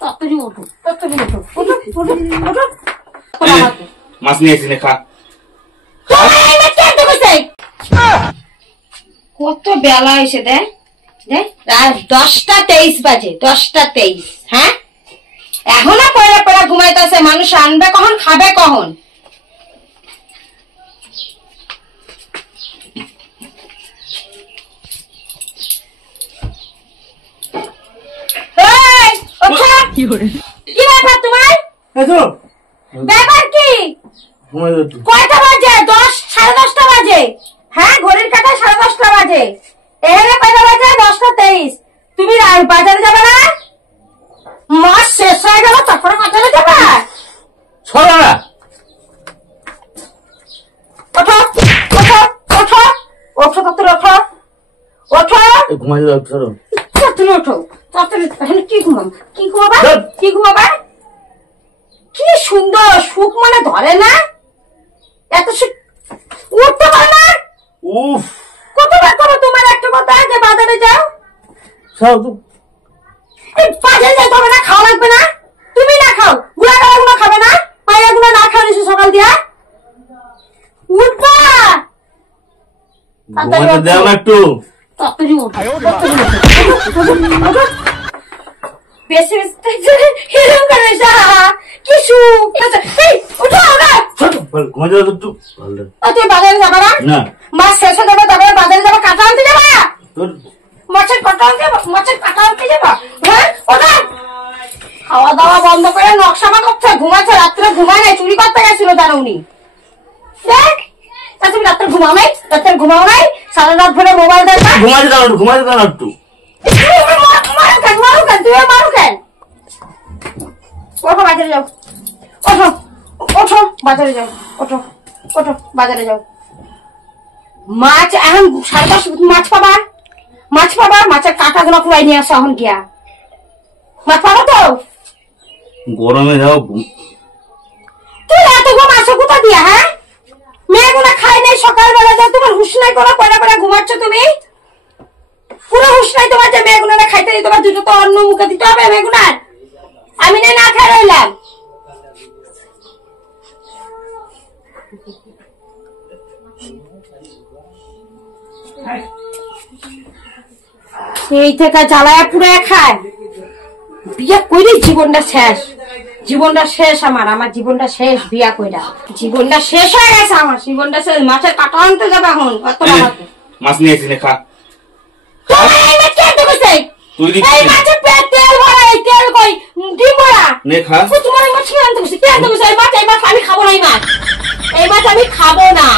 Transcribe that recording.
তাড়াতাড়ি ওঠো, তাড়াতাড়ি ওঠো, ওঠো, ওঠো, ওঠো। মাছ নিয়ে এসে খা। কত বেলা এসে দেখ, রাত 10:23 বাজে, 10:23। হ্যাঁ, এখনো পড়া পড়া ঘুমাইতেছে। মানুষ আনবে কখন, খাবে কখন? কি ব্যাপার তোমার? ব্যাপার কি? কয়টা বাজে? 10, 10:30 বাজে। হ্যাঁ, ঘড়ির কাঁটায় 10:30 বাজে। এখানে কয়টা বাজে? 10:23। তুমি বাজারে যাবে না? মাস শেষ হয়ে গেল, তারপরে বাজারে যাবে? ওঠো, ওঠো, ওঠো, ওঠো, তাড়াতাড়ি ওঠো, ওঠো। তাড়াতাড়ি ওঠো, তাড়াতাড়ি। এখন কি ঘুমাবো? কি ঘুমাবা? কি ঘুমাবা? কি সুন্দর সুখ, মানে ধরে না? এত সুখ উঠতে পারে না? কতবার করো তোমার একটা কথা যে বাজারে যাও? বাজারে যাইতে হবে না? খাওয়া লাগবে না? তুমি না খাও, গুলো খাবে না? পায়রাগুলো না খাও নিশ্চয় সকাল দিয়া? উঠবা, তাড়াতাড়ি ওঠো, বেশি এরকম করে কি সুখ। উঠো, তুমি বাজারে যাবা না? মাছ শেষ হয়ে যাবে, তারপরে বাজারে যাবা, কাঁটা আনতে যাবা? মাছের কাঁটা আনতে যাবা? হ্যাঁ, ওটা খাওয়া দাওয়া বন্ধ করে নকশামা করছে, ঘুমাচ্ছে। রাত্রে ঘুমায় নাই, চুরি করতে গেছিল জানো উনি। দেখ, তুমি রাত্রে ঘুমাও নাই? রাত্রে ঘুমাও নাই? সারা রাত ধরে মোবাইল দেখবা? ঘুমাইতে দাও একটু। মারো কেন? তুমি মারো কেন? ওঠো, বাজারে যাও, ওঠো, ওঠো, বাজারে যাও, ওঠো, ওঠো, বাজারে যাও। মাছ এখন 10:30, মাছ পাবা? মাছ পাবা? মাছের কাঁটাগুলো খুঁড়াই নিয়ে আসো এখন গিয়া। মাছ পাবো তো? গরমে যাও। তুই এত ঘুম আসো কোথা দিয়া? হ্যাঁ, মেয়েগুলো খাই নাই সকালবেলা, যা তোমার হুশ নাই, কোনো পড়া পড়া ঘুমাচ্ছ তুমি? পুরো হুশ নাই তোমার যে মেয়েগুলো খাইতে দিই? তোমার দুটো তো অন্য মুখে দিতে হবে মেয়েগুলার। আমি না খাই রইলাম। সেই থেকে জ্বালায়া পুড়ে খায়। বিয়ে কইরে জীবনটা শেষ, জীবনটা শেষ। আমার জীবনটা শেষ। বিয়া কইরা জীবনটা শেষ হয়ে গেছে, আমার জীবনটা শেষ। মাছের কাঁটা আনতে যাবে এখন। মাছ নিয়ে এসে খা। মাছের পেট তেল ভরা, তেল কই ডিম ভরা। খা। তোমার মাছ কি আনতে বসে? কে আনতে বসে? এই মাছ আমি খাবো না। এই মাছ আমি খাবো না।